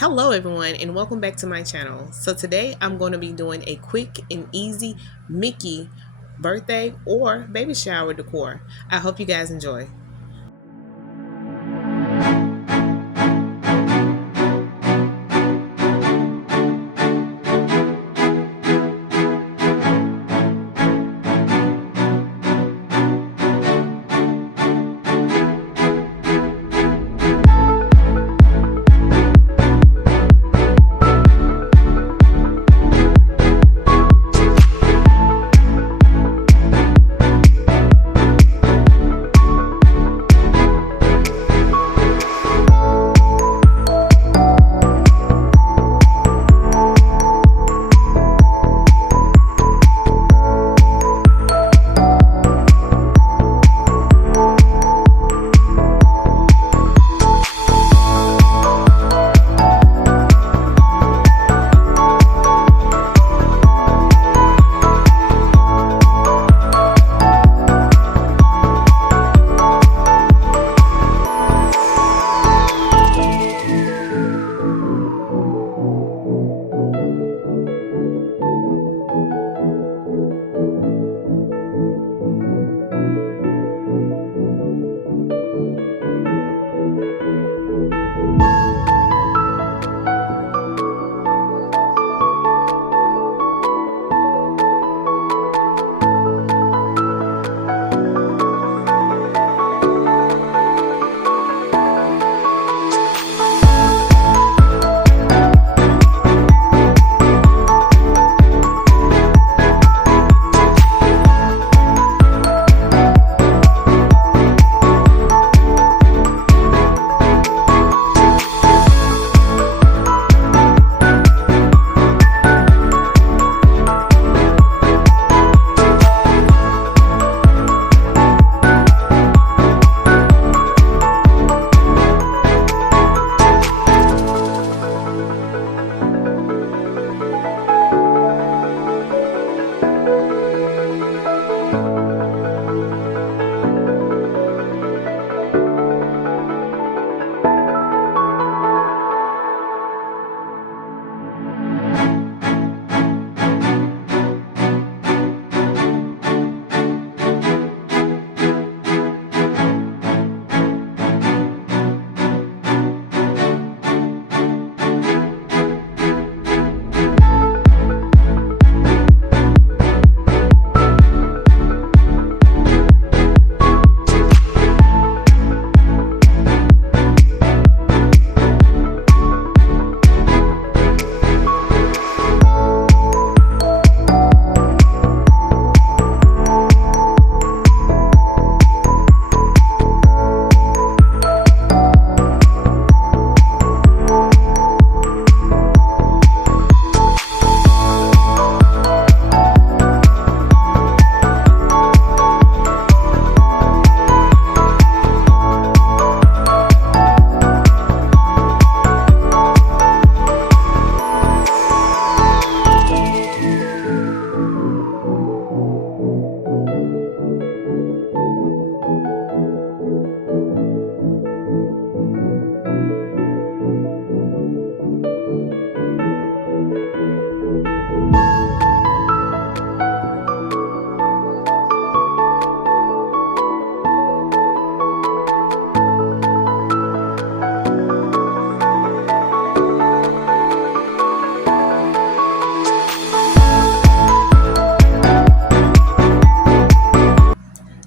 Hello everyone and welcome back to my channel. So today I'm going to be doing a quick and easy Mickey birthday or baby shower decor. I hope you guys enjoy.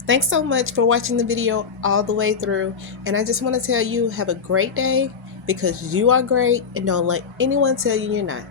Thanks so much for watching the video all the way through, and I just want to tell you have a great day because you are great and don't let anyone tell you you're not.